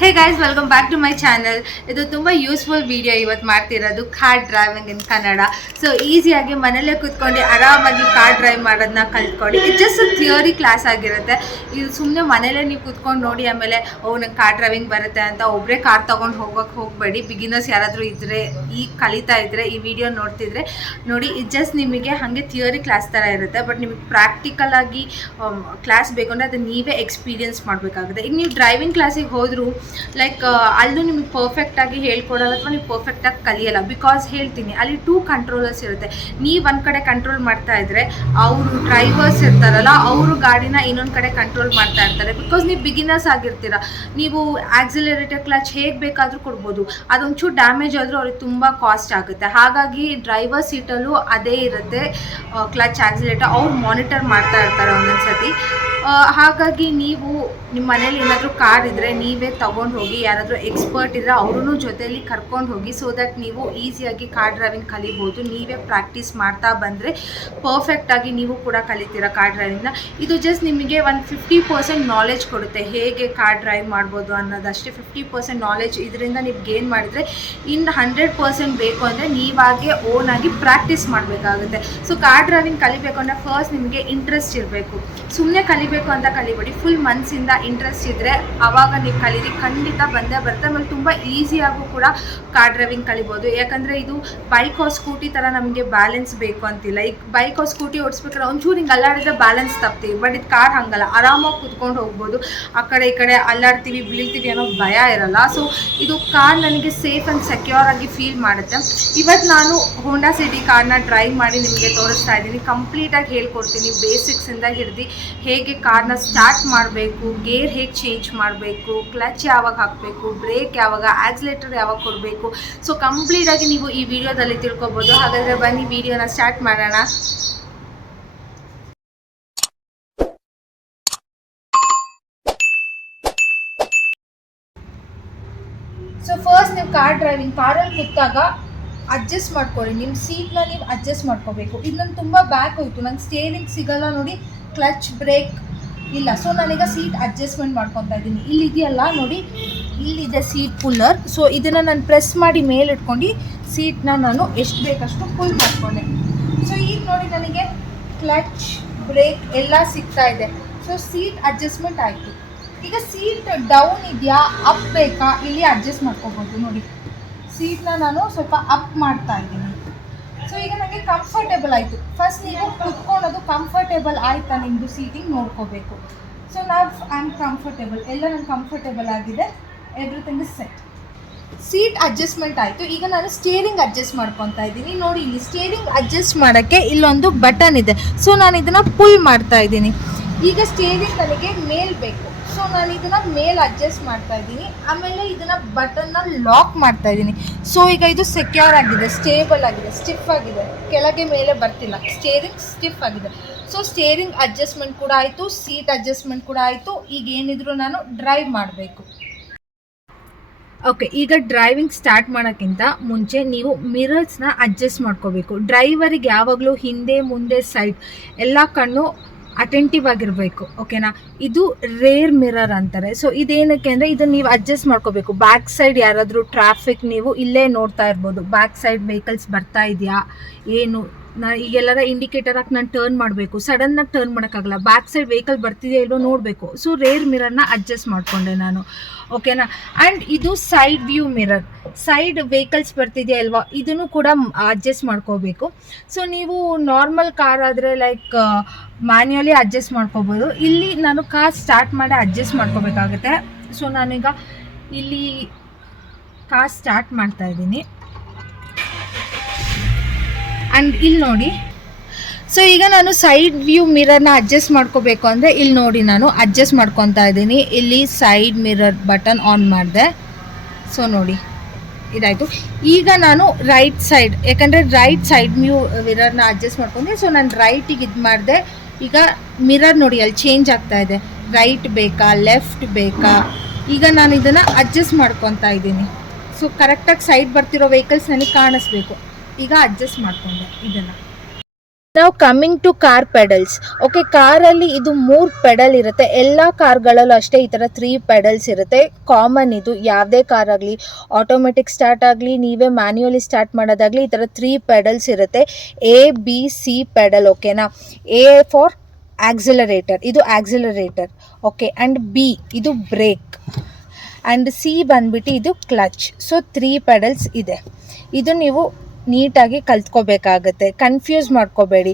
Hey guys, welcome back to my channel. ಇದು ತುಂಬ useful video ಇವತ್ತು ಮಾಡ್ತಿರೋದು, car driving in Kannada. So ಈಸಿಯಾಗಿ ಮನೇಲೇ ಕೂತ್ಕೊಂಡು ಆರಾಮಾಗಿ ಕಾರ್ ಡ್ರೈವ್ ಮಾಡೋದನ್ನ ಕಲ್ತ್ಕೊಳ್ಳಿ. ಇದು ಜಸ್ಟ್ ಥಿಯರಿ ಕ್ಲಾಸ್ ಆಗಿರುತ್ತೆ. ಇದು ಸುಮ್ಮನೆ ಮನೇಲೇ ನೀವು ಕೂತ್ಕೊಂಡು ನೋಡಿ ಆಮೇಲೆ ನಂಗೆ ಕಾರ್ ಡ್ರೈವಿಂಗ್ ಬರುತ್ತೆ ಅಂತ ಒಬ್ಬರೇ ಕಾರ್ ತೊಗೊಂಡು ಹೋಗಬೇಡಿ. ಬಿಗಿನರ್ಸ್ ಯಾರಾದರೂ ಇದ್ದರೆ, ಈಗ ಕಲಿತಾ ಇದ್ದರೆ, ಈ ವಿಡಿಯೋ ನೋಡ್ತಿದ್ರೆ ನೋಡಿ. ಇದು ಜಸ್ಟ್ ನಿಮಗೆ ಹಾಗೆ ಥಿಯರಿ ಕ್ಲಾಸ್ ಥರ ಇರುತ್ತೆ. ಬಟ್ ನಿಮಗೆ ಪ್ರಾಕ್ಟಿಕಲ್ ಆಗಿ ಕ್ಲಾಸ್ ಬೇಕು ಅಂದರೆ ಅದು ನೀವೇ ಎಕ್ಸ್ಪೀರಿಯನ್ಸ್ ಮಾಡಬೇಕಾಗುತ್ತೆ. ಈಗ ನೀವು ಡ್ರೈವಿಂಗ್ ಕ್ಲಾಸಿಗೆ ಹೋದರೂ ಲೈಕ್ ಅಲ್ಲೂ ನಿಮಗೆ ಪರ್ಫೆಕ್ಟಾಗಿ ಹೇಳ್ಕೊಡೋಲ್ಲ ಅಥವಾ ನೀವು ಪರ್ಫೆಕ್ಟಾಗಿ ಕಲಿಯಲ್ಲ. ಬಿಕಾಸ್ ಹೇಳ್ತೀನಿ, ಅಲ್ಲಿ 2 ಕಂಟ್ರೋಲರ್ಸ್ ಇರುತ್ತೆ. ನೀವು ಒಂದು ಕಡೆ ಕಂಟ್ರೋಲ್ ಮಾಡ್ತಾ ಇದ್ದರೆ ಅವರು ಡ್ರೈವರ್ಸ್ ಇರ್ತಾರಲ್ಲ, ಅವರು ಗಾಡಿನ ಇನ್ನೊಂದು ಕಡೆ ಕಂಟ್ರೋಲ್ ಮಾಡ್ತಾ ಇರ್ತಾರೆ. ಬಿಕಾಸ್ ನೀವು ಬಿಗಿನರ್ಸ್ ಆಗಿರ್ತೀರ. ನೀವು ಆಕ್ಸಿಲರೇಟರ್ ಕ್ಲಚ್ ಹೇಗೆ ಬೇಕಾದರೂ ಕೊಡ್ಬೋದು. ಅದೊಂಚೂರು ಡ್ಯಾಮೇಜ್ ಆದರೂ ಅವ್ರಿಗೆ ತುಂಬ ಕಾಸ್ಟ್ ಆಗುತ್ತೆ. ಹಾಗಾಗಿ ಡ್ರೈವರ್ ಸೀಟಲ್ಲೂ ಅದೇ ಇರುತ್ತೆ, ಕ್ಲಚ್ ಆಕ್ಸಿಲೇಟರ್ ಅವ್ರು ಮಾನಿಟರ್ ಮಾಡ್ತಾ ಇರ್ತಾರೆ ಒಂದೊಂದು ಸತಿ. ಹಾಗಾಗಿ ನೀವು ನಿಮ್ಮ ಮನೇಲಿ ಏನಾದರೂ ಕಾರ್ ಇದ್ದರೆ ನೀವೇ ತೊಗೊಂಡು ಹೋಗಿ, ಯಾರಾದರೂ ಎಕ್ಸ್ಪರ್ಟ್ ಇದ್ದರೆ ಅವ್ರೂ ಜೊತೆಯಲ್ಲಿ ಕರ್ಕೊಂಡು ಹೋಗಿ. ಸೊ ದಟ್ ನೀವು ಈಸಿಯಾಗಿ ಕಾರ್ ಡ್ರೈವಿಂಗ್ ಕಲಿಬೋದು. ನೀವೇ ಪ್ರಾಕ್ಟೀಸ್ ಮಾಡ್ತಾ ಬಂದರೆ ಪರ್ಫೆಕ್ಟಾಗಿ ನೀವು ಕೂಡ ಕಲಿತೀರ ಕಾರ್ ಡ್ರೈವಿಂಗ್ನ. ಇದು ಜಸ್ಟ್ ನಿಮಗೆ ಒಂದು 50% ನಾಲೆಜ್ ಕೊಡುತ್ತೆ, ಹೇಗೆ ಕಾರ್ ಡ್ರೈವ್ ಮಾಡ್ಬೋದು ಅನ್ನೋದಷ್ಟೇ. 50% ನಾಲೆಜ್ ಇದರಿಂದ ನೀವು ಗೇನ್ ಮಾಡಿದರೆ, ಇನ್ನು 100% ಬೇಕು ಅಂದರೆ ನೀವಾಗೆ ಓನಾಗಿ ಪ್ರಾಕ್ಟೀಸ್ ಮಾಡಬೇಕಾಗುತ್ತೆ. ಸೊ ಕಾರ್ ಡ್ರೈವಿಂಗ್ ಕಲಿಬೇಕು ಅಂದರೆ ಫಸ್ಟ್ ನಿಮಗೆ ಇಂಟ್ರೆಸ್ಟ್ ಇರಬೇಕು. ಸುಮ್ಮನೆ ಕಲಿಬೇಕು ಅಂತ ಕಲಿಬೇಡಿ, ಫುಲ್ ಮನಸ್ಸಿಂದ ಇಂಟ್ರೆಸ್ಟ್ ಇದ್ದರೆ ಆವಾಗ ನೀವು ಕಲೀರಿ, ಖಂಡಿತ ಬಂದೇ ಬರುತ್ತೆ. ಆಮೇಲೆ ತುಂಬ ಈಸಿಯಾಗೂ ಕೂಡ ಕಾರ್ ಡ್ರೈವಿಂಗ್ ಕಲಿಬೋದು. ಯಾಕಂದರೆ ಇದು ಬೈಕ್ ಆರ್ ಸ್ಕೂಟಿ ಥರ ನಮಗೆ ಬ್ಯಾಲೆನ್ಸ್ ಬೇಕು ಅಂತಿಲ್ಲ. ಈಗ ಬೈಕ್ ಆರ್ ಸ್ಕೂಟಿ ಓಡಿಸ್ಬೇಕಾದ್ರೆ ಒಂಚೂರು ಹಿಂಗೆ ಅಲ್ಲಾಡಿದ್ರೆ ಬ್ಯಾಲೆನ್ಸ್ ತಪ್ತೀವಿ. ಬಟ್ ಇದು ಕಾರ್ ಹಂಗಲ್ಲ, ಆರಾಮಾಗಿ ಕೂತ್ಕೊಂಡು ಹೋಗ್ಬೋದು. ಆ ಕಡೆ ಈ ಕಡೆ ಅಲ್ಲಾಡ್ತೀವಿ, ಬೀಳ್ತೀವಿ ಅನ್ನೋ ಭಯ ಇರಲ್ಲ. ಸೊ ಇದು ಕಾರ್ ನನಗೆ ಸೇಫ್ ಆ್ಯಂಡ್ ಸೆಕ್ಯೂರ್ ಆಗಿ ಫೀಲ್ ಮಾಡುತ್ತೆ. ಇವತ್ತು ನಾನು ಹೋಂಡಾ ಸಿಟಿ ಕಾರ್ನ ಡ್ರೈವ್ ಮಾಡಿ ನಿಮಗೆ ತೋರಿಸ್ತಾ ಇದ್ದೀನಿ. ಕಂಪ್ಲೀಟಾಗಿ ಹೇಳ್ಕೊಡ್ತೀನಿ, ಬೇಸಿಕ್ಸಿಂದ ಹಿಡಿದು ಹೇಗೆ ಕಾರ್ನ ಸ್ಟಾರ್ಟ್ ಮಾಡಬೇಕು, ಗೇರ್ ಹೇಗೆ ಚೇಂಜ್ ಮಾಡಬೇಕು, ಕ್ಲಚ್ ಯಾವಾಗ ಹಾಕಬೇಕು, ಬ್ರೇಕ್ ಯಾವಾಗ, ಆಕ್ಸಿಲೇಟರ್ ಯಾವಾಗ ಕೊಡಬೇಕು. ಸೊ ಕಂಪ್ಲೀಟಾಗಿ ನೀವು ಈ ವಿಡಿಯೋದಲ್ಲಿ ತಿಳ್ಕೊಬೋದು. ಹಾಗಾದರೆ ಬನ್ನಿ ವಿಡಿಯೋನ ಸ್ಟಾರ್ಟ್ ಮಾಡೋಣ. ಸೊ ಫಸ್ಟ್ ನೀವು ಕಾರಲ್ಲಿ ಕೂತಾಗ ಅಡ್ಜಸ್ಟ್ ಮಾಡ್ಕೊಳ್ಳಿ. ನಿಮ್ಮ ಸೀಟ್ನ ನೀವು ಅಡ್ಜಸ್ಟ್ ಮಾಡ್ಕೋಬೇಕು. ಇದು ನಂಗೆ ತುಂಬ ಬ್ಯಾಕ್ ಹೋಯಿತು, ನಂಗೆ ಸ್ಟೇರಿಂಗ್ ಸಿಗಲ್ಲ ನೋಡಿ, ಕ್ಲಚ್ ಬ್ರೇಕ್ ಇಲ್ಲ. ಸೊ ನಾನೀಗ ಸೀಟ್ ಅಡ್ಜಸ್ಟ್ಮೆಂಟ್ ಮಾಡ್ಕೊತಾ ಇದ್ದೀನಿ. ಇಲ್ಲಿದೆಯಲ್ಲ ನೋಡಿ, ಇಲ್ಲಿದೆ ಸೀಟ್ ಪುಲ್ಲರ್. ಸೊ ಇದನ್ನು ನಾನು ಪ್ರೆಸ್ ಮಾಡಿ ಮೇಲೆ ಇಟ್ಕೊಂಡು ಸೀಟ್ನ ನಾನು ಎಷ್ಟು ಬೇಕಷ್ಟು ಪುಲ್ ಮಾಡ್ಕೊಂಡೆ. ಸೊ ಈಗ ನೋಡಿ ನನಗೆ ಕ್ಲಚ್ ಬ್ರೇಕ್ ಎಲ್ಲ ಸಿಗ್ತಾ ಇದೆ. ಸೊ ಸೀಟ್ ಅಡ್ಜಸ್ಟ್ಮೆಂಟ್ ಆಯಿತು. ಈಗ ಸೀಟ್ ಡೌನ್ ಇದೆಯಾ, ಅಪ್ ಬೇಕಾ, ಇಲ್ಲಿ ಅಡ್ಜಸ್ಟ್ ಮಾಡ್ಕೋಬೋದು. ನೋಡಿ ಸೀಟ್ನ ನಾನು ಸ್ವಲ್ಪ ಅಪ್ ಮಾಡ್ತಾ ಇದ್ದೀನಿ. ಸೊ ಈಗ ನನಗೆ ಕಂಫರ್ಟೇಬಲ್ ಆಯಿತು. ಫಸ್ಟ್ ನೀವು ಕುತ್ಕೊಳ್ಳೋದು ಕಂಫರ್ಟೇಬಲ್ ಆಯಿತಾ ನಿಮ್ಮದು ಸೀಟಿಂಗ್ ನೋಡ್ಕೋಬೇಕು. ಸೊ ನಾವು ಐ ಆಮ್ ಕಂಫರ್ಟೇಬಲ್, ಎಲ್ಲ ನನಗೆ ಕಂಫರ್ಟೇಬಲ್ ಆಗಿದೆ, everything is set. Seat adjustment ಆಯಿತು. ಈಗ ನಾನು ಸ್ಟೇರಿಂಗ್ ಅಡ್ಜಸ್ಟ್ ಮಾಡ್ಕೊತಾ ಇದ್ದೀನಿ. ನೋಡಿ ಇಲ್ಲಿ ಸ್ಟೇರಿಂಗ್ ಅಡ್ಜಸ್ಟ್ ಮಾಡೋಕ್ಕೆ ಇಲ್ಲೊಂದು ಬಟನ್ ಇದೆ. ಸೊ ನಾನು ಇದನ್ನು ಪುಲ್ ಮಾಡ್ತಾ ಇದ್ದೀನಿ. ಈಗ ಸ್ಟೇರಿಂಗ್ ನನಗೆ ಮೇಲ್ ಬೇಕು. ಸೊ ನಾನು ಇದನ್ನು ಮೇಲ್ ಅಡ್ಜಸ್ಟ್ ಮಾಡ್ತಾ ಇದ್ದೀನಿ. ಆಮೇಲೆ ಇದನ್ನು ಬಟನ್ನ ಲಾಕ್ ಮಾಡ್ತಾ ಇದ್ದೀನಿ. ಸೊ ಈಗ ಇದು ಸೆಕ್ಯೂರ್ ಆಗಿದೆ, ಸ್ಟೇಬಲ್ ಆಗಿದೆ, ಸ್ಟಿಫ್ ಆಗಿದೆ, ಕೆಳಗೆ ಮೇಲೆ ಬರ್ತಿಲ್ಲ, ಸ್ಟೇರಿಂಗ್ ಸ್ಟಿಫ್ ಆಗಿದೆ. ಸೊ ಸ್ಟೇರಿಂಗ್ ಅಡ್ಜಸ್ಟ್ಮೆಂಟ್ ಕೂಡ ಆಯಿತು, ಸೀಟ್ ಅಡ್ಜಸ್ಟ್ಮೆಂಟ್ ಕೂಡ ಆಯಿತು. ಈಗ ಏನಿದ್ರು ನಾನು ಡ್ರೈವ್ ಮಾಡಬೇಕು. ಓಕೆ, ಈಗ ಡ್ರೈವಿಂಗ್ ಸ್ಟಾರ್ಟ್ ಮಾಡೋಕ್ಕಿಂತ ಮುಂಚೆ ನೀವು ಮಿರರ್ಸ್ನ ಅಡ್ಜಸ್ಟ್ ಮಾಡ್ಕೋಬೇಕು. ಡ್ರೈವರಿಗೆ ಯಾವಾಗಲೂ ಹಿಂದೆ ಮುಂದೆ ಸೈಡ್ ಎಲ್ಲ ಕಣ್ಣು ಅಟೆಂಟಿವ್ ಆಗಿರಬೇಕು. ಓಕೆನಾ, ಇದು ರೇರ್ ಮಿರರ್ ಅಂತಾರೆ. ಸೊ ಇದೇನಕ್ಕೆ ಅಂದರೆ ಇದನ್ನು ನೀವು ಅಡ್ಜಸ್ಟ್ ಮಾಡ್ಕೋಬೇಕು. ಬ್ಯಾಕ್ ಸೈಡ್ ಯಾರಾದರೂ ಟ್ರಾಫಿಕ್ ನೀವು ಇಲ್ಲೇ ನೋಡ್ತಾ ಇರ್ಬೋದು, ಬ್ಯಾಕ್ ಸೈಡ್ ವೆಹಿಕಲ್ಸ್ ಬರ್ತಾ ಇದೆಯಾ ಏನು. ಈಗೆಲ್ಲರ ಇಂಡಿಕೇಟರ್ ಹಾಕಿ ನಾನು ಟರ್ನ್ ಮಾಡಬೇಕು, ಸಡನ್ನಾಗಿ ಟರ್ನ್ ಮಾಡೋಕ್ಕಾಗಲ್ಲ, ಬ್ಯಾಕ್ ಸೈಡ್ ವೆಹಿಕಲ್ ಬರ್ತಿದೆಯಾ ಇಲ್ಲೋ ನೋಡಬೇಕು. ಸೊ ರೇರ್ ಮಿರರ್ನ ಅಡ್ಜಸ್ಟ್ ಮಾಡಿಕೊಂಡೆ ನಾನು. ಓಕೆನಾ, ಆ್ಯಂಡ್ ಇದು side view mirror, side vehicles ಬರ್ತಿದೆಯಾ ಅಲ್ವಾ, ಇದನ್ನು ಕೂಡ ಅಡ್ಜಸ್ಟ್ ಮಾಡ್ಕೋಬೇಕು. ಸೊ ನೀವು ನಾರ್ಮಲ್ ಕಾರ್ ಆದರೆ ಲೈಕ್ ಮ್ಯಾನ್ಯುಯಲಿ ಅಡ್ಜಸ್ಟ್ ಮಾಡ್ಕೋಬೋದು. ಇಲ್ಲಿ ನಾನು ಕಾರ್ ಸ್ಟಾರ್ಟ್ ಮಾಡಿ ಅಡ್ಜಸ್ಟ್ ಮಾಡ್ಕೋಬೇಕಾಗುತ್ತೆ. ಸೊ ನಾನೀಗ ಇಲ್ಲಿ ಕಾರ್ ಸ್ಟಾರ್ಟ್ ಮಾಡ್ತಾ ಇದ್ದೀನಿ. ಆ್ಯಂಡ್ ಇಲ್ಲಿ ನೋಡಿ, ಸೊ ಈಗ ನಾನು ಸೈಡ್ ವ್ಯೂ ಮಿರರ್ನ ಅಡ್ಜಸ್ಟ್ ಮಾಡ್ಕೋಬೇಕು ಅಂದರೆ ಇಲ್ಲಿ ನೋಡಿ ನಾನು ಅಡ್ಜಸ್ಟ್ ಮಾಡ್ಕೊತಾ ಇದ್ದೀನಿ. ಇಲ್ಲಿ ಸೈಡ್ ಮಿರರ್ ಬಟನ್ ಆನ್ ಮಾಡಿದೆ. ಸೊ ನೋಡಿ ಇದಾಯಿತು. ಈಗ ನಾನು ರೈಟ್ ಸೈಡ್, ಯಾಕಂದರೆ ರೈಟ್ ಸೈಡ್ ಮಿರರ್ನ ಅಡ್ಜಸ್ಟ್ ಮಾಡ್ಕೊಂಡೆ. ಸೊ ನಾನು ರೈಟಿಗೆ ಇದು ಮಾಡಿದೆ. ಈಗ ಮಿರರ್ ನೋಡಿ ಅಲ್ಲಿ ಚೇಂಜ್ ಆಗ್ತಾ ಇದೆ, ರೈಟ್ ಬೇಕಾ ಲೆಫ್ಟ್ ಬೇಕಾ. ಈಗ ನಾನು ಇದನ್ನು ಅಡ್ಜಸ್ಟ್ ಮಾಡ್ಕೊತಾ ಇದ್ದೀನಿ. ಸೊ ಕರೆಕ್ಟಾಗಿ ಸೈಡ್ ಬರ್ತಿರೋ ವೆಹಿಕಲ್ಸ್ ನನಗೆ ಕಾಣಿಸ್ಬೇಕು. ಈಗ ಅಡ್ಜಸ್ಟ್ ಮಾಡಿಕೊಂಡೆ ಇದನ್ನು. ನಾವು coming to car pedals. Okay, ಕಾರಲ್ಲಿ ಇದು 3 ಪೆಡಲ್ ಇರುತ್ತೆ. ಎಲ್ಲ ಕಾರ್ಗಳಲ್ಲೂ ಅಷ್ಟೇ ಈ ಥರ 3 ಪೆಡಲ್ಸ್ ಇರುತ್ತೆ. ಕಾಮನ್ ಇದು, ಯಾವುದೇ ಕಾರ್ ಆಗಲಿ, ಆಟೋಮೆಟಿಕ್ ಸ್ಟಾರ್ಟ್ ಆಗಲಿ, ನೀವೇ ಮ್ಯಾನ್ಯುಯಲಿ ಸ್ಟಾರ್ಟ್ ಮಾಡೋದಾಗಲಿ, ಈ ಥರ 3 ಪೆಡಲ್ಸ್ ಇರುತ್ತೆ. ABC ಪೆಡಲ್, ಓಕೆನಾ. A ಫಾರ್ ಆಕ್ಸಿಲರೇಟರ್, ಇದು ಆಕ್ಸಿಲರೇಟರ್, ಓಕೆ. ಆ್ಯಂಡ್ B ಇದು ಬ್ರೇಕ್, ಆ್ಯಂಡ್ C ಬಂದ್ಬಿಟ್ಟು ಇದು ಕ್ಲಚ್. ಸೊ 3 ಪೆಡಲ್ಸ್ ಇದೆ. ಇದು ನೀವು ನೀಟಾಗಿ ಕಲ್ತ್ಕೋಬೇಕಾಗತ್ತೆ, ಕನ್ಫ್ಯೂಸ್ ಮಾಡ್ಕೋಬೇಡಿ.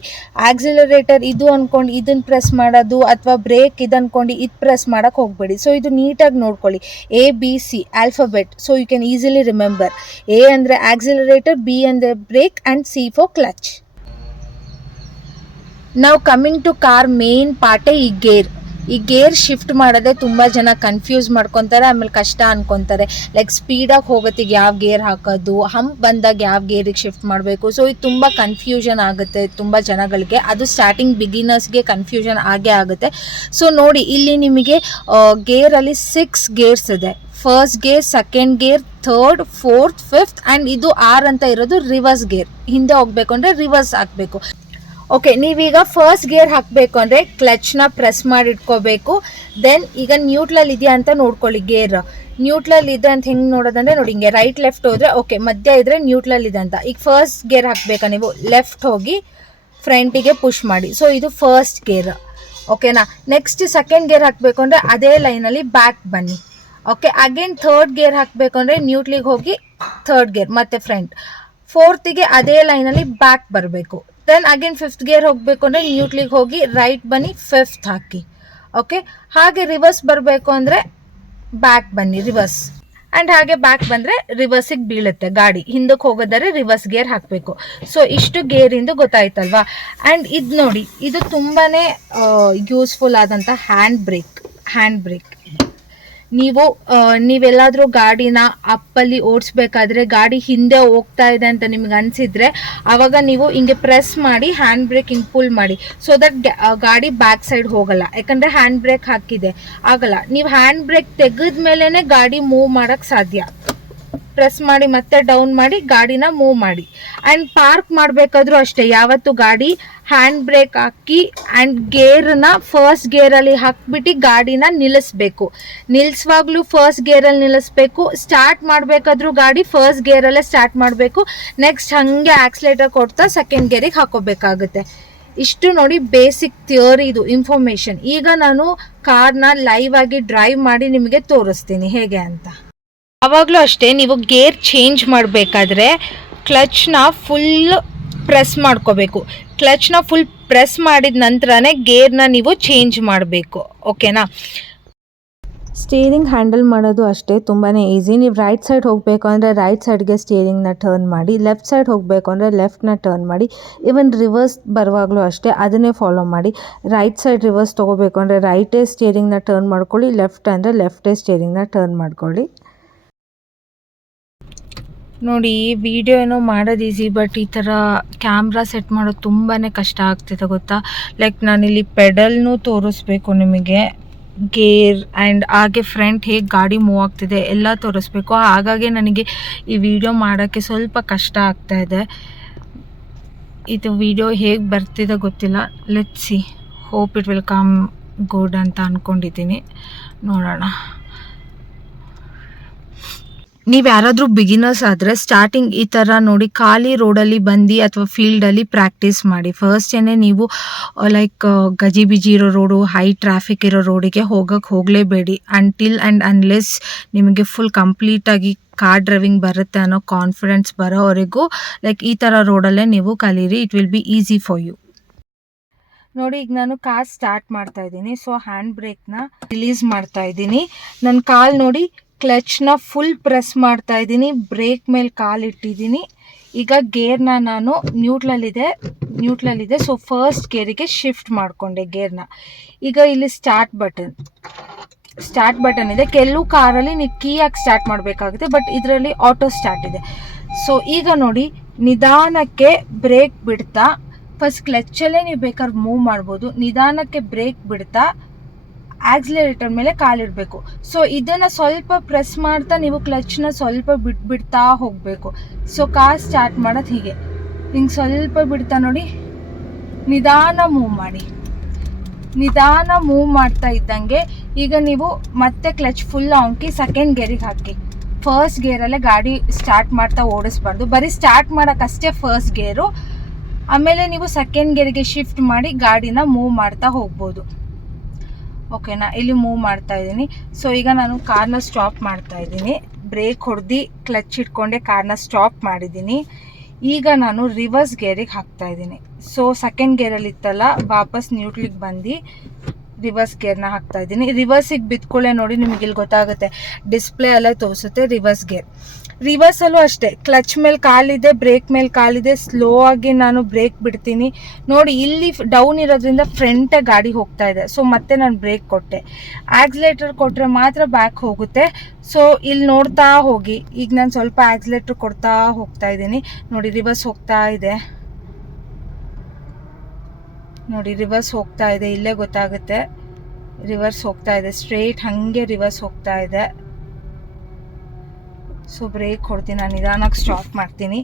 ಆಕ್ಸಿಲರೇಟರ್ ಇದು ಅಂದ್ಕೊಂಡು ಇದನ್ನು ಪ್ರೆಸ್ ಮಾಡೋದು, ಅಥವಾ ಬ್ರೇಕ್ ಇದು ಅಂದ್ಕೊಂಡು ಇದು ಪ್ರೆಸ್ ಮಾಡೋಕ್ಕೆ ಹೋಗಬೇಡಿ. ಸೊ ಇದು ನೀಟಾಗಿ ನೋಡ್ಕೊಳ್ಳಿ. ABC alphabet, so you can easily remember. A ಅಂದರೆ ಆಕ್ಸಿಲರೇಟರ್, B ಅಂದರೆ brake, and C for clutch. ನಾವು ಕಮ್ಮಿಂಗ್ ಟು ಕಾರ್ ಮೇನ್ ಪಾರ್ಟೇ ಈ ಗೇರ್ ಶಿಫ್ಟ್ ಮಾಡೋದೇ ತುಂಬ ಜನ ಕನ್ಫ್ಯೂಸ್ ಮಾಡ್ಕೊತಾರೆ, ಆಮೇಲೆ ಕಷ್ಟ ಅನ್ಕೊತಾರೆ. ಲೈಕ್ ಸ್ಪೀಡಾಗಿ ಹೋಗೋತ್ತಿಗೆ ಯಾವ ಗೇರ್ ಹಾಕೋದು, ಹಂಪ್ ಬಂದಾಗ ಯಾವ ಗೇರಿಗೆ ಶಿಫ್ಟ್ ಮಾಡಬೇಕು. ಸೊ ಇದು ತುಂಬ ಕನ್ಫ್ಯೂಷನ್ ಆಗುತ್ತೆ ತುಂಬ ಜನಗಳಿಗೆ. ಅದು ಸ್ಟಾರ್ಟಿಂಗ್ ಬಿಗಿನರ್ಸ್ಗೆ ಕನ್ಫ್ಯೂಷನ್ ಆಗೇ ಆಗುತ್ತೆ. ಸೊ ನೋಡಿ, ಇಲ್ಲಿ ನಿಮಗೆ ಗೇರಲ್ಲಿ 6 ಗೇರ್ಸ್ ಇದೆ. First gear, second gear, third, fourth, fifth, and ಇದು 6 ಅಂತ ಇರೋದು ರಿವರ್ಸ್ ಗೇರ್. ಹಿಂದೆ ಹೋಗಬೇಕು ಅಂದರೆ ರಿವರ್ಸ್ ಹಾಕಬೇಕು. ಓಕೆ, ನೀವೀಗ ಫಸ್ಟ್ ಗೇರ್ ಹಾಕಬೇಕು ಅಂದರೆ ಕ್ಲಚ್ನ ಪ್ರೆಸ್ ಮಾಡಿ ಇಟ್ಕೋಬೇಕು. ದೆನ್ ಈಗ ನ್ಯೂಟ್ರಲ್ ಇದೆಯಾ ಅಂತ ನೋಡ್ಕೊಳ್ಳಿ. ಗೇರ್ ನ್ಯೂಟ್ರಲ್ ಇದೆ ಅಂತ ಹೆಂಗೆ ನೋಡೋದಂದರೆ ನೋಡಿ, ಹಿಂಗೆ ರೈಟ್ ಲೆಫ್ಟ್ ಹೋದರೆ ಓಕೆ, ಮಧ್ಯ ಇದ್ದರೆ ನ್ಯೂಟ್ರಲ್ ಇದೆ ಅಂತ. ಈಗ ಫಸ್ಟ್ ಗೇರ್ ಹಾಕಬೇಕಾ ನೀವು, ಲೆಫ್ಟ್ ಹೋಗಿ ಫ್ರಂಟಿಗೆ ಪುಷ್ ಮಾಡಿ. ಸೊ ಇದು ಫಸ್ಟ್ ಗೇರ್, ಓಕೆನಾ. ನೆಕ್ಸ್ಟ್ ಸೆಕೆಂಡ್ ಗೇರ್ ಹಾಕಬೇಕು ಅಂದರೆ ಅದೇ ಲೈನಲ್ಲಿ ಬ್ಯಾಕ್ ಬನ್ನಿ. ಓಕೆ, ಅಗೇನ್ ಥರ್ಡ್ ಗೇರ್ ಹಾಕಬೇಕು ಅಂದರೆ ನ್ಯೂಟ್ಲಿಗೆ ಹೋಗಿ ಥರ್ಡ್ ಗೇರ್ ಮತ್ತೆ ಫ್ರಂಟ್. ಫೋರ್ತಿಗೆ ಅದೇ ಲೈನಲ್ಲಿ ಬ್ಯಾಕ್ ಬರಬೇಕು. ದೆನ್ ಅಗೇನ್ ಫಿಫ್ತ್ ಗೇರ್ ಹೋಗಬೇಕು ಅಂದರೆ ನ್ಯೂಟ್ಲಿಗೆ ಹೋಗಿ ರೈಟ್ ಬನ್ನಿ, ಫಿಫ್ತ್ ಹಾಕಿ. ಓಕೆ, ಹಾಗೆ ರಿವರ್ಸ್ ಬರಬೇಕು ಅಂದರೆ ಬ್ಯಾಕ್ ಬನ್ನಿ, ರಿವರ್ಸ್. ಆ್ಯಂಡ್ ಹಾಗೆ ಬ್ಯಾಕ್ ಬಂದರೆ ರಿವರ್ಸಿಗೆ ಬೀಳುತ್ತೆ ಗಾಡಿ. ಹಿಂದಕ್ಕೆ ಹೋಗೋದಾದ್ರೆ ರಿವರ್ಸ್ ಗೇರ್ ಹಾಕಬೇಕು. ಸೊ ಇಷ್ಟು ಗೇರಿಂದು ಗೊತ್ತಾಯ್ತಲ್ವಾ. ಆ್ಯಂಡ್ ಇದು ನೋಡಿ, ಇದು ತುಂಬಾ ಯೂಸ್ಫುಲ್ ಆದಂಥ ಹ್ಯಾಂಡ್ ಬ್ರೇಕ್. ನೀವೆಲ್ಲಾದರೂ ಗಾಡಿನ ಅಪ್ಪಲ್ಲಿ ಓಡಿಸ್ಬೇಕಾದ್ರೆ ಗಾಡಿ ಹಿಂದೆ ಹೋಗ್ತಾ ಇದೆ ಅಂತ ನಿಮ್ಗೆ ಅನಿಸಿದ್ರೆ ಆವಾಗ ನೀವು ಹಿಂಗೆ ಪ್ರೆಸ್ ಮಾಡಿ ಹ್ಯಾಂಡ್ ಬ್ರೇಕ್ ಹಿಂಗೆ ಪುಲ್ ಮಾಡಿ. ಸೊ ದಟ್ ಗಾಡಿ ಬ್ಯಾಕ್ ಸೈಡ್ ಹೋಗಲ್ಲ, ಯಾಕಂದರೆ ಹ್ಯಾಂಡ್ ಬ್ರೇಕ್ ಹಾಕಿದೆ, ಆಗಲ್ಲ. ನೀವು ಹ್ಯಾಂಡ್ ಬ್ರೇಕ್ ತೆಗೆದ ಮೇಲೇ ಗಾಡಿ ಮೂವ್ ಮಾಡೋಕ್ಕೆ ಸಾಧ್ಯ. ಪ್ರೆಸ್ ಮಾಡಿ ಮತ್ತೆ ಡೌನ್ ಮಾಡಿ ಗಾಡಿನ ಮೂವ್ ಮಾಡಿ. ಆ್ಯಂಡ್ ಪಾರ್ಕ್ ಮಾಡಬೇಕಾದ್ರೂ ಅಷ್ಟೇ, ಯಾವತ್ತು ಗಾಡಿ ಹ್ಯಾಂಡ್ ಬ್ರೇಕ್ ಹಾಕಿ ಆ್ಯಂಡ್ ಗೇರನ್ನ ಫಸ್ಟ್ ಗೇರಲ್ಲಿ ಹಾಕ್ಬಿಟ್ಟು ಗಾಡಿನ ನಿಲ್ಲಿಸ್ವಾಗ್ಲೂ ಫಸ್ಟ್ ಗೇರಲ್ಲಿ ನಿಲ್ಲಿಸ್ಬೇಕು. ಸ್ಟಾರ್ಟ್ ಮಾಡಬೇಕಾದ್ರೂ ಗಾಡಿ ಫಸ್ಟ್ ಗೇರಲ್ಲೇ ಸ್ಟಾರ್ಟ್ ಮಾಡಬೇಕು. ನೆಕ್ಸ್ಟ್ ಹಾಗೆ ಆಕ್ಸಿಲೇಟರ್ ಕೊಡ್ತಾ ಸೆಕೆಂಡ್ ಗೇರಿಗೆ ಹಾಕೋಬೇಕಾಗುತ್ತೆ. ಇಷ್ಟು ನೋಡಿ ಬೇಸಿಕ್ ಥಿಯರಿ, ಇದು ಇನ್ಫಾರ್ಮೇಷನ್. ಈಗ ನಾನು ಕಾರ್ನ ಲೈವ್ ಆಗಿ ಡ್ರೈವ್ ಮಾಡಿ ನಿಮಗೆ ತೋರಿಸ್ತೀನಿ ಹೇಗೆ ಅಂತ. ಆವಾಗಲೂ ಅಷ್ಟೇ, ನೀವು ಗೇರ್ ಚೇಂಜ್ ಮಾಡಬೇಕಾದ್ರೆ ಕ್ಲಚ್ನ ಫುಲ್ ಪ್ರೆಸ್ ಮಾಡ್ಕೋಬೇಕು. ಕ್ಲಚ್ನ ಫುಲ್ ಪ್ರೆಸ್ ಮಾಡಿದ ನಂತರನೇ ಗೇರ್ನ ನೀವು ಚೇಂಜ್ ಮಾಡಬೇಕು, ಓಕೆನಾ. ಸ್ಟೀರಿಂಗ್ ಹ್ಯಾಂಡಲ್ ಮಾಡೋದು ಅಷ್ಟೇ ತುಂಬಾ ಈಸಿ. ನೀವು ರೈಟ್ ಸೈಡ್ ಹೋಗಬೇಕು ಅಂದರೆ ರೈಟ್ ಸೈಡ್ಗೆ ಸ್ಟೀರಿಂಗ್ನ ಟರ್ನ್ ಮಾಡಿ, ಲೆಫ್ಟ್ ಸೈಡ್ ಹೋಗಬೇಕು ಅಂದರೆ ಲೆಫ್ಟ್ನ ಟರ್ನ್ ಮಾಡಿ. ಈವನ್ ರಿವರ್ಸ್ ಬರುವಾಗಲೂ ಅಷ್ಟೇ ಅದನ್ನೇ ಫಾಲೋ ಮಾಡಿ. ರೈಟ್ ಸೈಡ್ ರಿವರ್ಸ್ ತೊಗೋಬೇಕು ಅಂದರೆ ರೈಟೇ ಸ್ಟೀರಿಂಗ್ನ ಟರ್ನ್ ಮಾಡ್ಕೊಳ್ಳಿ, ಲೆಫ್ಟ್ ಅಂದರೆ ಲೆಫ್ಟೇ ಸ್ಟೀರಿಂಗ್ನ ಟರ್ನ್ ಮಾಡ್ಕೊಳ್ಳಿ. ನೋಡಿ, ವಿಡಿಯೋ ಏನೋ ಮಾಡೋದು ಈಸಿ, ಬಟ್ ಈ ಥರ ಕ್ಯಾಮ್ರಾ ಸೆಟ್ ಮಾಡೋದು ತುಂಬಾ ಕಷ್ಟ ಆಗ್ತಿದೆ ಗೊತ್ತಾ. ಲೈಕ್ ನಾನಿಲ್ಲಿ ಪೆಡಲ್ನೂ ತೋರಿಸ್ಬೇಕು ನಿಮಗೆ, ಗೇರ್ ಆ್ಯಂಡ್ ಹಾಗೆ ಫ್ರಂಟ್ ಹೇಗೆ ಗಾಡಿ ಮೂವ್ ಆಗ್ತಿದೆ ಎಲ್ಲ ತೋರಿಸ್ಬೇಕು. ಹಾಗಾಗಿ ನನಗೆ ಈ ವಿಡಿಯೋ ಮಾಡೋಕ್ಕೆ ಸ್ವಲ್ಪ ಕಷ್ಟ ಆಗ್ತಾಯಿದೆ. ಇದು ವಿಡಿಯೋ ಹೇಗೆ ಬರ್ತಿದೆ ಗೊತ್ತಿಲ್ಲ. Let's see, hope it will come good ಅಂತ ಅಂದ್ಕೊಂಡಿದ್ದೀನಿ, ನೋಡೋಣ. ನೀವು ಯಾರಾದರೂ ಬಿಗಿನರ್ಸ್ ಆದರೆ ಸ್ಟಾರ್ಟಿಂಗ್ ಈ ಥರ ನೋಡಿ, ಖಾಲಿ ರೋಡಲ್ಲಿ ಬಂದು ಅಥವಾ ಫೀಲ್ಡಲ್ಲಿ ಪ್ರಾಕ್ಟೀಸ್ ಮಾಡಿ. ಫಸ್ಟೇ ನೀವು ಲೈಕ್ ಗಜಿಬಿಜಿ ಇರೋ ರೋಡು, ಹೈ ಟ್ರಾಫಿಕ್ ಇರೋ ರೋಡಿಗೆ ಹೋಗಲೇಬೇಡಿ. ಅಂಟಿಲ್ ಆ್ಯಂಡ್ ಅನ್ಲೆಸ್ ನಿಮಗೆ ಫುಲ್ ಕಂಪ್ಲೀಟಾಗಿ ಕಾರ್ ಡ್ರೈವಿಂಗ್ ಬರುತ್ತೆ ಅನ್ನೋ ಕಾನ್ಫಿಡೆನ್ಸ್ ಬರೋವರೆಗೂ ಲೈಕ್ ಈ ಥರ ರೋಡಲ್ಲೇ ನೀವು ಕಲೀರಿ. It will be easy for you. ನೋಡಿ, ಈಗ ನಾನು ಕಾರ್ ಸ್ಟಾರ್ಟ್ ಮಾಡ್ತಾ ಇದ್ದೀನಿ. ಸೊ ಹ್ಯಾಂಡ್ ಬ್ರೇಕ್ನ ರಿಲೀಸ್ ಮಾಡ್ತಾ ಇದ್ದೀನಿ. ನನ್ನ ಕಾಲು ನೋಡಿ, ಕ್ಲಚ್ನ ಫುಲ್ ಪ್ರೆಸ್ ಮಾಡ್ತಾ ಇದ್ದೀನಿ, ಬ್ರೇಕ್ ಮೇಲೆ ಕಾಲಿಟ್ಟಿದ್ದೀನಿ. ಈಗ ಗೇರ್ನ ನಾನು ನ್ಯೂಟ್ರಲ್ಲಿದೆ. ಸೊ ಫಸ್ಟ್ ಗೇರಿಗೆ ಶಿಫ್ಟ್ ಮಾಡಿಕೊಂಡೆ ಗೇರ್ನ. ಈಗ ಇಲ್ಲಿ ಸ್ಟಾರ್ಟ್ ಬಟನ್ ಇದೆ. ಕೆಲವು ಕಾರಲ್ಲಿ ನೀವು ಕೀಯಾಗಿ ಸ್ಟಾರ್ಟ್ ಮಾಡಬೇಕಾಗುತ್ತೆ, ಬಟ್ ಇದರಲ್ಲಿ ಆಟೋ ಸ್ಟಾರ್ಟ್ ಇದೆ. ಸೊ ಈಗ ನೋಡಿ, ನಿಧಾನಕ್ಕೆ ಬ್ರೇಕ್ ಬಿಡ್ತಾ, ಫಸ್ಟ್ ಕ್ಲಚ್ಚಲ್ಲೇ ನೀವು ಬೇಕಾದ್ರೆ ಮೂವ್ ಮಾಡ್ಬೋದು. ನಿಧಾನಕ್ಕೆ ಬ್ರೇಕ್ ಬಿಡ್ತಾ ಆಕ್ಸಿಲರೇಟರ್ ಮೇಲೆ ಕಾಲಿಡಬೇಕು. ಸೊ ಇದನ್ನು ಸ್ವಲ್ಪ ಪ್ರೆಸ್ ಮಾಡ್ತಾ ನೀವು ಕ್ಲಚ್ನ ಸ್ವಲ್ಪ ಬಿಡ್ತಾ ಹೋಗಬೇಕು. ಸೊ ಕಾರ್ ಸ್ಟಾರ್ಟ್ ಮಾಡೋದು ಹಿಂಗೆ ಸ್ವಲ್ಪ ಬಿಡ್ತಾ ನೋಡಿ, ನಿಧಾನ ಮೂವ್ ಮಾಡಿ. ನಿಧಾನ ಮೂವ್ ಮಾಡ್ತಾ ಇದ್ದಂಗೆ ಈಗ ನೀವು ಮತ್ತೆ ಕ್ಲಚ್ ಫುಲ್ ಹಾಕಿ ಸೆಕೆಂಡ್ ಗೇರಿಗೆ ಹಾಕಿ. ಫಸ್ಟ್ ಗೇರಲ್ಲೇ ಗಾಡಿ ಸ್ಟಾರ್ಟ್ ಮಾಡ್ತಾ ಓಡಿಸ್ಬಾರ್ದು, ಬರೀ ಸ್ಟಾರ್ಟ್ ಮಾಡೋಕ್ಕಷ್ಟೇ ಫಸ್ಟ್ ಗೇರು. ಆಮೇಲೆ ನೀವು ಸೆಕೆಂಡ್ ಗೇರಿಗೆ ಶಿಫ್ಟ್ ಮಾಡಿ ಗಾಡಿನ ಮೂವ್ ಮಾಡ್ತಾ ಹೋಗ್ಬೋದು. ಓಕೆನಾ, ಇಲ್ಲಿ ಮೂವ್ ಮಾಡ್ತಾ ಇದ್ದೀನಿ. ಸೊ ಈಗ ನಾನು ಕಾರ್ನ ಸ್ಟಾಪ್ ಮಾಡ್ತಾ ಇದ್ದೀನಿ. ಬ್ರೇಕ್ ಹೊಡೆದು ಕ್ಲಚ್ ಇಟ್ಕೊಂಡೆ ಕಾರ್ನ ಸ್ಟಾಪ್ ಮಾಡಿದ್ದೀನಿ. ಈಗ ನಾನು ರಿವರ್ಸ್ ಗೇರಿಗೆ ಹಾಕ್ತಾ ಇದ್ದೀನಿ. ಸೊ ಸೆಕೆಂಡ್ ಗೇರಲ್ಲಿ ಇತ್ತಲ್ಲ, ವಾಪಸ್ ನ್ಯೂಟ್ಲಿಗೆ ಬಂದು ರಿವರ್ಸ್ ಗೇರ್ನ ಹಾಕ್ತಾ ಇದ್ದೀನಿ. ರಿವರ್ಸಿಗೆ ಬಿದ್ಕೊಳ್ಳೆ ನೋಡಿ, ನಿಮಗೆ ಇಲ್ಲಿ ಗೊತ್ತಾಗುತ್ತೆ, ಡಿಸ್ಪ್ಲೇ ಎಲ್ಲ ತೋರಿಸುತ್ತೆ ರಿವರ್ಸ್ ಗೇರ್. ರಿವರ್ಸಲ್ಲೂ ಅಷ್ಟೇ, ಕ್ಲಚ್ ಮೇಲೆ ಕಾಲಿದೆ, ಬ್ರೇಕ್ ಮೇಲೆ ಕಾಲಿದೆ, ಸ್ಲೋ ಆಗಿ ನಾನು ಬ್ರೇಕ್ ಬಿಡ್ತೀನಿ ನೋಡಿ. ಇಲ್ಲಿ ಡೌನ್ ಇರೋದ್ರಿಂದ ಫ್ರಂಟ್ ಗಾಡಿ ಹೋಗ್ತಾ ಇದೆ. ಸೊ ಮತ್ತೆ ನಾನು ಬ್ರೇಕ್ ಕೊಟ್ಟೆ. ಆಕ್ಸಿಲೇಟರ್ ಕೊಟ್ಟರೆ ಮಾತ್ರ ಬ್ಯಾಕ್ ಹೋಗುತ್ತೆ. ಸೊ ಇಲ್ಲಿ ನೋಡ್ತಾ ಹೋಗಿ. ಈಗ ನಾನು ಸ್ವಲ್ಪ ಆಕ್ಸಿಲೇಟರ್ ಕೊಡ್ತಾ ಹೋಗ್ತಾ ಇದ್ದೀನಿ ನೋಡಿ. ರಿವರ್ಸ್ ಹೋಗ್ತಾ ಇದೆ ನೋಡಿ, ರಿವರ್ಸ್ ಹೋಗ್ತಾ ಇದೆ. ಇಲ್ಲೇ ಗೊತ್ತಾಗುತ್ತೆ ರಿವರ್ಸ್ ಹೋಗ್ತಾ ಇದೆ. ಸ್ಟ್ರೇಟ್ ಹಾಗೆ ರಿವರ್ಸ್ ಹೋಗ್ತಾ ಇದೆ. ಸೊ ಬ್ರೇಕ್ ಕೊಡ್ತೀನಿ, ನಾನು ನಿಧಾನಕ್ಕೆ ಸ್ಟಾಪ್ ಮಾಡ್ತೀನಿ.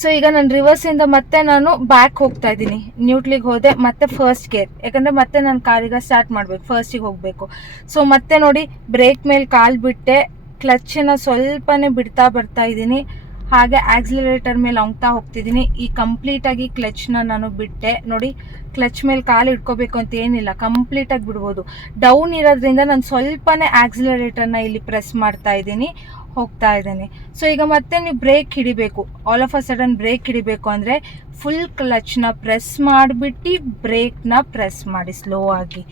ಸೊ ಈಗ ನಾನು ರಿವರ್ಸಿಂದ ಮತ್ತೆ ನಾನು ಬ್ಯಾಕ್ ಹೋಗ್ತಾ ಇದ್ದೀನಿ. ನ್ಯೂಟ್ಲಿಗೆ ಹೋದೆ, ಮತ್ತೆ ಫಸ್ಟ್ ಗೇರ್, ಯಾಕಂದರೆ ಮತ್ತೆ ನಾನು ಕಾರಿಗೆ ಸ್ಟಾರ್ಟ್ ಮಾಡಬೇಕು, ಫಸ್ಟಿಗೆ ಹೋಗಬೇಕು. ಸೊ ಮತ್ತೆ ನೋಡಿ, ಬ್ರೇಕ್ ಮೇಲೆ ಕಾಲು ಬಿಟ್ಟೆ, ಕ್ಲಚ್ಚನ್ನು ಸ್ವಲ್ಪನೇ ಬಿಡ್ತಾ ಬರ್ತಾ ಇದ್ದೀನಿ. ಹಾಗೆ ಆಕ್ಸಿಲರೇಟರ್ ಮೇಲೆ ಹೋಗ್ತಾ ಹೋಗ್ತಿದ್ದೀನಿ. ಈ ಕಂಪ್ಲೀಟಾಗಿ ಕ್ಲಚ್ನ ನಾನು ಬಿಟ್ಟೆ ನೋಡಿ. ಕ್ಲಚ್ ಮೇಲೆ ಕಾಲು ಇಟ್ಕೋಬೇಕು ಅಂತ ಏನಿಲ್ಲ, ಕಂಪ್ಲೀಟಾಗಿ ಬಿಡ್ಬೋದು. ಡೌನ್ ಇರೋದ್ರಿಂದ ನಾನು ಸ್ವಲ್ಪನೇ ಆಕ್ಸಿಲರೇಟರ್ನ ಇಲ್ಲಿ ಪ್ರೆಸ್ ಮಾಡ್ತಾ ಇದ್ದೀನಿ, ಹೋಗ್ತಾ ಇದ್ದೀನಿ. ಸೊ ಈಗ ಮತ್ತೆ ನೀವು ಬ್ರೇಕ್ ಹಿಡಿಬೇಕು. All of a sudden brake ಹಿಡಿಬೇಕು ಅಂದರೆ ಫುಲ್ ಕ್ಲಚ್ನ ಪ್ರೆಸ್ ಮಾಡಿಬಿಟ್ಟು ಬ್ರೇಕ್ನ ಪ್ರೆಸ್ ಮಾಡಿ ಸ್ಲೋ ಆಗಿ.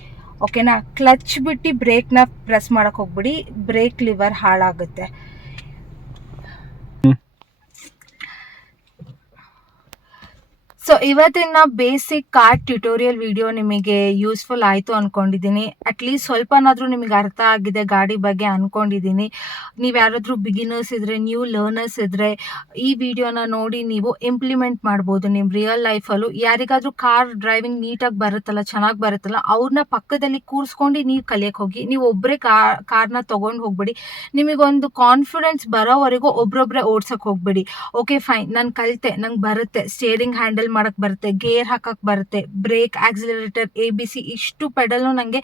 ಓಕೆನಾ, ಕ್ಲಚ್ ಬಿಟ್ಟು ಬ್ರೇಕ್ನ ಪ್ರೆಸ್ ಮಾಡೋಕ್ಕೆ ಹೋಗ್ಬಿಡಿ, ಬ್ರೇಕ್ ಲಿವರ್ ಹಾಳಾಗುತ್ತೆ. ಸೊ ಇವತ್ತಿನ ಬೇಸಿಕ್ ಕಾರ್ ಟ್ಯುಟೋರಿಯಲ್ ವಿಡಿಯೋ ನಿಮಗೆ ಯೂಸ್ಫುಲ್ ಆಯಿತು ಅಂದ್ಕೊಂಡಿದ್ದೀನಿ. ಅಟ್ಲೀಸ್ಟ್ ಸ್ವಲ್ಪನಾದರೂ ನಿಮಗೆ ಅರ್ಥ ಆಗಿದೆ ಗಾಡಿ ಬಗ್ಗೆ ಅಂದ್ಕೊಂಡಿದ್ದೀನಿ. ನೀವು ಯಾರಾದರೂ ಬಿಗಿನರ್ಸ್ ಇದ್ದರೆ, ನ್ಯೂ ಲರ್ನರ್ಸ್ ಇದ್ದರೆ ಈ ವಿಡಿಯೋನ ನೋಡಿ ನೀವು ಇಂಪ್ಲಿಮೆಂಟ್ ಮಾಡ್ಬೋದು ನಿಮ್ಮ ರಿಯಲ್ ಲೈಫಲ್ಲೂ. ಯಾರಿಗಾದರೂ ಕಾರ್ ಡ್ರೈವಿಂಗ್ ನೀಟಾಗಿ ಬರುತ್ತಲ್ಲ, ಚೆನ್ನಾಗಿ ಬರುತ್ತಲ್ಲ, ಅವ್ರನ್ನ ಪಕ್ಕದಲ್ಲಿ ಕೂರಿಸ್ಕೊಂಡು ನೀವು ಕಲಿಯಕ್ಕೆ ಹೋಗಿ. ನೀವು ಒಬ್ಬರೇ ಕಾರ್ನ ತೊಗೊಂಡು ಹೋಗ್ಬೇಡಿ. ನಿಮಗೊಂದು ಕಾನ್ಫಿಡೆನ್ಸ್ ಬರೋವರೆಗೂ ಒಬ್ರೊಬ್ಬರೇ ಓಡ್ಸೋಕ್ಕೆ ಹೋಗ್ಬೇಡಿ. ಓಕೆ ಫೈನ್, ನಾನು ಕಲಿತೆ, ನಂಗೆ ಬರುತ್ತೆ, ಸ್ಟೇರಿಂಗ್ ಹ್ಯಾಂಡಲ್ ಮಾಡಕ್ ಬರುತ್ತೆ, ಗೇರ್ ಹಾಕಕ್ ಬರುತ್ತೆ, ಬ್ರೇಕ್, ಆಕ್ಸಿಲರೇಟರ್, ABC ಇಷ್ಟು ಪೆಡಲ್ನು ನನಗೆ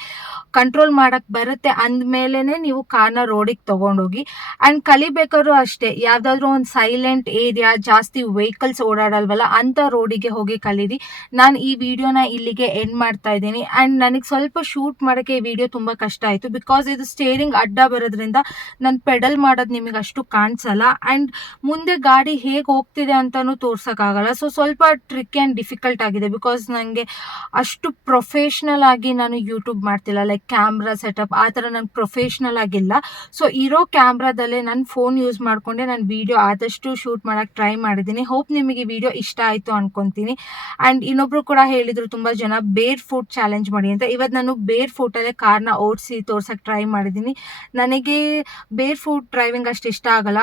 ಕಂಟ್ರೋಲ್ ಮಾಡಕ್ ಬರುತ್ತೆ ಅಂದಮೇಲೆನೆ ನೀವು ಕಾರ್ನ ರೋಡಿಗೆ ತಗೊಂಡೋಗಿ. ಆ್ಯಂಡ್ ಕಲಿಬೇಕಾದ್ರೂ ಅಷ್ಟೇ, ಯಾವುದಾದ್ರೂ ಒಂದು ಸೈಲೆಂಟ್ ಏರಿಯಾ, ಜಾಸ್ತಿ ವೆಹಿಕಲ್ಸ್ ಓಡಾಡಲ್ವಲ್ಲ ಅಂಥ ರೋಡಿಗೆ ಹೋಗಿ ಕಲೀರಿ. ನಾನು ಈ ವಿಡಿಯೋನ ಇಲ್ಲಿಗೆ ಎಂಡ್ ಮಾಡ್ತಾ ಇದ್ದೀನಿ. ಆ್ಯಂಡ್ ನನಗೆ ಸ್ವಲ್ಪ ಶೂಟ್ ಮಾಡೋಕ್ಕೆ ಈ ವಿಡಿಯೋ ತುಂಬ ಕಷ್ಟ ಆಯಿತು, ಬಿಕಾಸ್ ಇದು ಸ್ಟೇರಿಂಗ್ ಅಡ್ಡ ಬರೋದ್ರಿಂದ ನಾನು ಪೆಡಲ್ ಮಾಡೋದು ನಿಮಗೆ ಅಷ್ಟು ಕಾಣಿಸಲ್ಲ. ಆ್ಯಂಡ್ ಮುಂದೆ ಗಾಡಿ ಹೇಗೆ ಹೋಗ್ತಿದೆ ಅಂತಲೂ ತೋರ್ಸೋಕ್ಕಾಗಲ್ಲ. ಸೊ ಸ್ವಲ್ಪ ಟ್ರಿಕ್ ಆ್ಯಂಡ್ ಡಿಫಿಕಲ್ಟ್ ಆಗಿದೆ, ಬಿಕಾಸ್ ನನಗೆ ಅಷ್ಟು ಪ್ರೊಫೆಷ್ನಲ್ ಆಗಿ ನಾನು ಯೂಟ್ಯೂಬ್ ಮಾಡ್ತಿಲ್ಲ, ಲೈಕ್ ಕ್ಯಾಮ್ರಾ ಸೆಟಪ್ ಆ ಥರ ನಾನು ಪ್ರೊಫೆಷ್ನಲ್ ಆಗಿಲ್ಲ. ಸೊ ಇರೋ ಕ್ಯಾಮ್ರಾದಲ್ಲೇ ನಾನು ಫೋನ್ ಯೂಸ್ ಮಾಡಿಕೊಂಡೆ ನಾನು ವಿಡಿಯೋ ಆದಷ್ಟು ಶೂಟ್ ಮಾಡೋಕ್ಕೆ ಟ್ರೈ ಮಾಡಿದ್ದೀನಿ. ಹೋಪ್ ನಿಮಗೆ ವಿಡಿಯೋ ಇಷ್ಟ ಆಯಿತು ಅನ್ಕೊತೀನಿ. ಆ್ಯಂಡ್ ಇನ್ನೊಬ್ರು ಕೂಡ ಹೇಳಿದರು ತುಂಬ ಜನ ಬೇರ್ ಫುಟ್ ಚಾಲೆಂಜ್ ಮಾಡಿ ಅಂತ. ಇವತ್ತು ನಾನು ಬೇರ್ ಫುಟಲ್ಲೇ ಕಾರ್ನ ಓಡಿಸಿ ತೋರ್ಸೋಕ್ಕೆ ಟ್ರೈ ಮಾಡಿದ್ದೀನಿ. ನನಗೆ ಬೇರ್ ಫುಟ್ ಡ್ರೈವಿಂಗ್ ಅಷ್ಟು ಇಷ್ಟ ಆಗಲ್ಲ.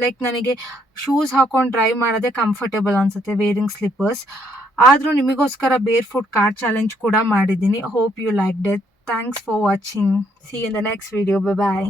ಲೈಕ್ ನನಗೆ ಶೂಸ್ ಹಾಕೊಂಡು ಡ್ರೈವ್ ಮಾಡೋದೇ ಕಂಫರ್ಟೇಬಲ್ ಅನಿಸುತ್ತೆ, ವೇರಿಂಗ್ ಸ್ಲಿಪ್ಪರ್ಸ್. ಆದರೂ ನಿಮಗೋಸ್ಕರ ಬೇರ್ ಫುಟ್ ಕಾರ್ ಚಾಲೆಂಜ್ ಕೂಡ ಮಾಡಿದ್ದೀನಿ. Hope you like that. Thanks for watching. See in the next video. Bye.